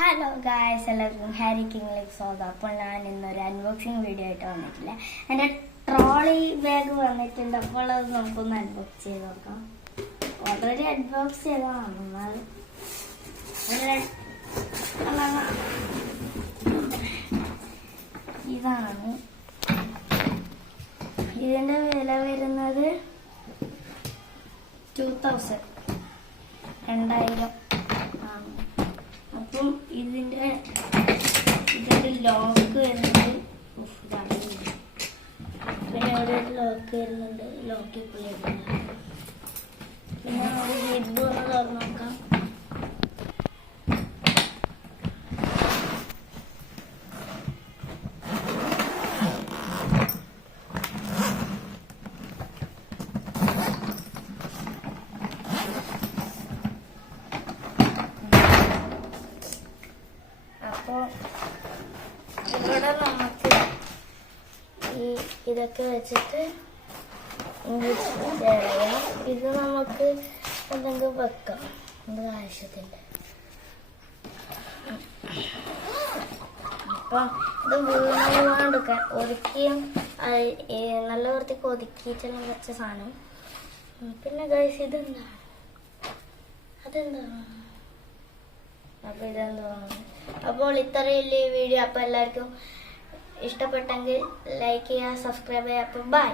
Hello guys, എല്ലാവർക്കും Harry കിങ്ങിലേക്ക് സ്വാഗതം. അപ്പോൾ ഞാൻ ഇന്നൊരു അൺബോക്സിങ് വീഡിയോ ആയിട്ട് വന്നിട്ടില്ല. എൻ്റെ ട്രോളി ബാഗ് വന്നിട്ടുണ്ട്. അപ്പോൾ അത് നമുക്കൊന്ന് അൺബോക്സ് ചെയ്ത് നോക്കാം. ഓൾറെഡി അൺബോക്സ് ചെയ്തതാണ്, എന്നാൽ ഇതാണ്. ഇതിൻ്റെ വില വരുന്നത് 2000 ആണ്. അപ്പം ഇതിന്റെ ലോക്ക് വരുന്നുണ്ട്. പിന്നെ ഒരു ലോക്ക് വരുന്നുണ്ട്. ലോക്ക് ഇപ്പോൾ വരുന്നുണ്ട്. പിന്നെ നമുക്ക് ഹിബ് ഒന്ന് തുറന്നു നോക്കാം. അപ്പോൾ ഇവിടെ നമുക്ക് ഇതൊക്കെ വെച്ചിട്ട് ചെയ്യാം. ഇത് നമുക്ക് എന്തെങ്കിലും വെക്കാം, നമ്മുടെ ആവശ്യത്തിൻ്റെ. അപ്പം ഇത് വീണാണ്ടിരിക്കാൻ ഒതുക്കിയും നല്ല വൃത്തിക്ക് ഒതുക്കിയിട്ടെല്ലാം വെച്ച സാധനം. പിന്നെ ഗൈസ് ഇതെന്താണ്? അതെന്താണ്? അപ്പോൾ ഇതെന്താണ്? അപ്പോൾ ഇത്രയുള്ള ഈ വീഡിയോ. അപ്പോൾ എല്ലാവർക്കും ഇഷ്ടപ്പെട്ടെങ്കിൽ ലൈക്ക് ചെയ്യുക, സബ്സ്ക്രൈബ് ചെയ്യുക. അപ്പോൾ ബൈ.